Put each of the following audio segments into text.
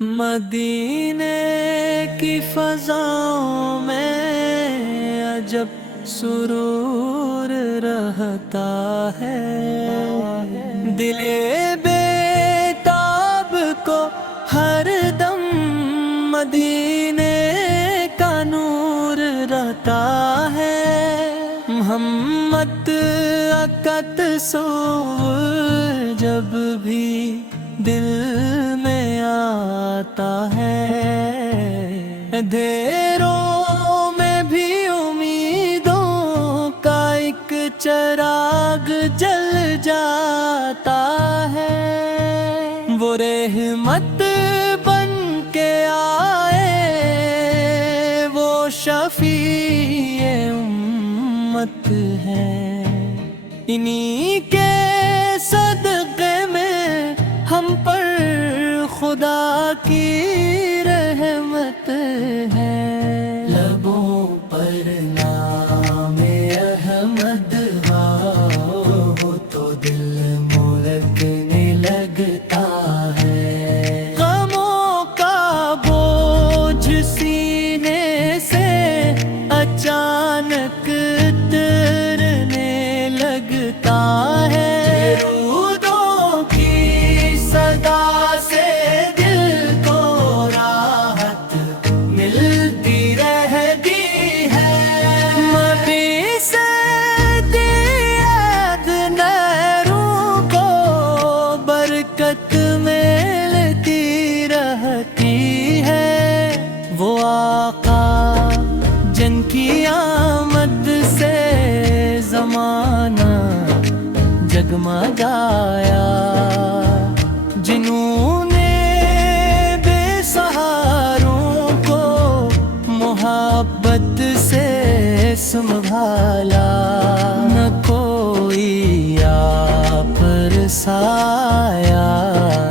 مدینے کی فضاؤں میں عجب سرور رہتا ہے، دل بے تاب کو ہر دم مدینے کا نور رہتا ہے۔ محمد عقد سور جب بھی دل میں آتا ہے، اندھیروں میں بھی امیدوں کا ایک چراغ جل جاتا ہے۔ وہ رحمت بن کے آئے، وہ شفیع امت ہے، انہی کے صدقے میں ہم پر خدا کی رحمت ہے۔ لبوں پر نام احمد ہو تو دل ملکنے لگتا ہے، غموں کا بوجھ سینے سے اچانک اترنے لگتا ہے۔ ملتی رہتی ہے وہ آقا جن کی آمد سے زمانہ جگمگایا، جنہوں نے بے سہاروں کو محبت سے سنبھالا، نہ کوئی آپ سایہ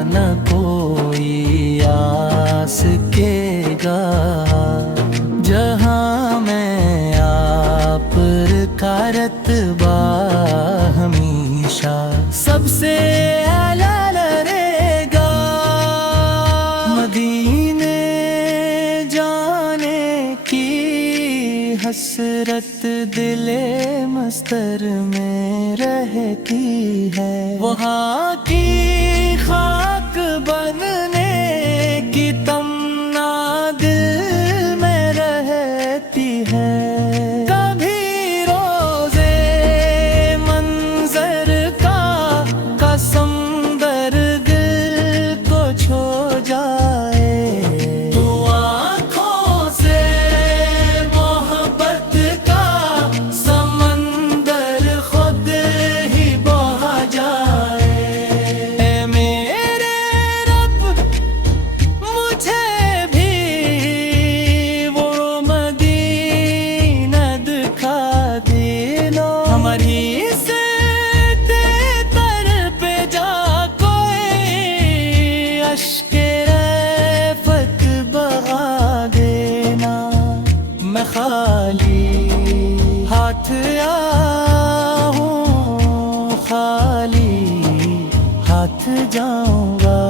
نہ کوئی آس کے گا، جہاں میں آپ کا رتبہ ہمیشہ سب سے اعلیٰ رہے گا۔ مدینے جانے کی حسرت دل مستر میں رہتی ہے، وہاں کی خاک بننے کی تمنا دل میں رہتی ہے۔ کبھی روزے منظر کا قسم درد کو چھو جائے، تو آنکھوں سے محبت کا سمندر خود ہی بہا جائے۔ اے میرے رب مجھے بھی وہ مدینہ دکھا دے لو، ہماری سے تر پہ جا کوئی اشک رفت بہا دینا۔ میں خالی ہاتھ آیا ہوں، خالی ہاتھ جاؤں گا،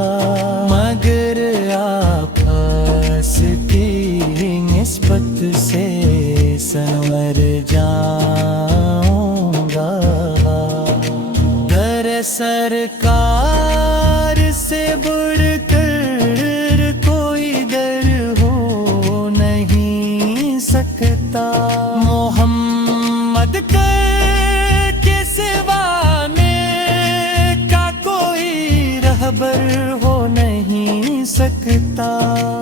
مگر آپ کی نسبت سے سنور جاؤں گا۔ در سرکار سے بڑھ کر کوئی در ہو نہیں سکتا، محمد کے سوا میں کا کوئی رہبر ہو نہیں سکتا۔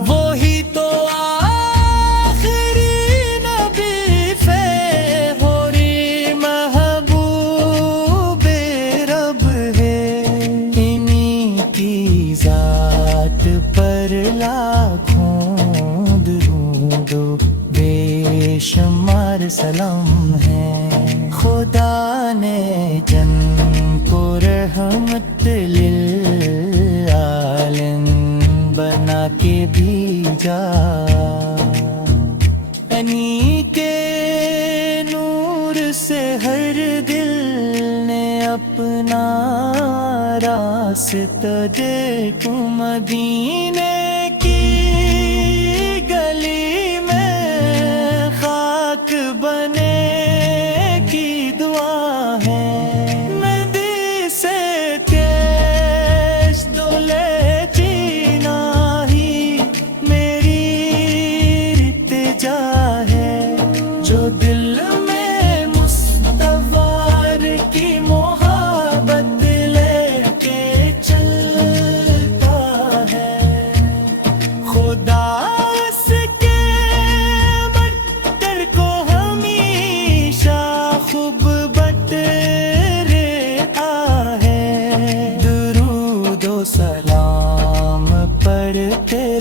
وہی تو آخری نبی فیغوری محبوب رب ہے، انہی کی ذات پر لاکھوں درود و بے شمار سلام ہے۔ خدا نے جن کو رحمت للعالم بنا کے بھیجا، انہی کے نور سے ہر دل نے اپنا راستہ دیکھوں، مدینے کی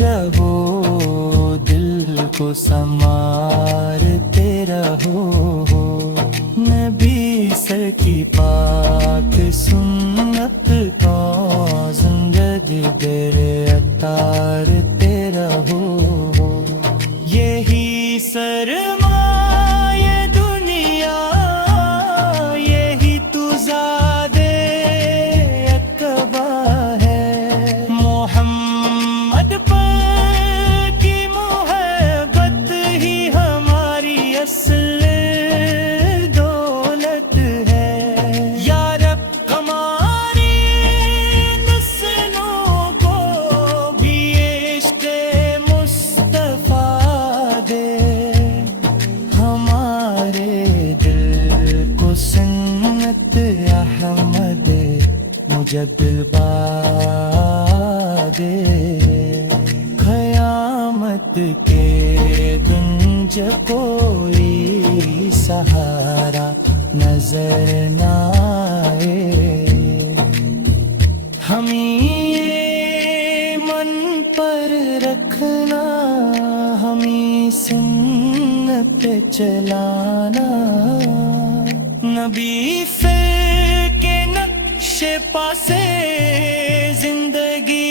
رہو دل کو سنوارتے رہو نبی سر کی پاک سنت کو زندگی دیر اتارتے رہو یہی سرمایہ دنیا یہی تو زادے اقبا ہے محمد پر کی محبت ہی ہماری اصل دولت ہے یا رب ہماری نسلوں کو بھی عشق مصطفیٰ دے ہمارے دل کو سنت احمد مجدد دے قیامت کے دن جب کوئی سہارا نظر نہ آئے ہمیں من پر رکھنا ہمیں سن پہ چلانا نبی فر کے نقش پاسے زندگی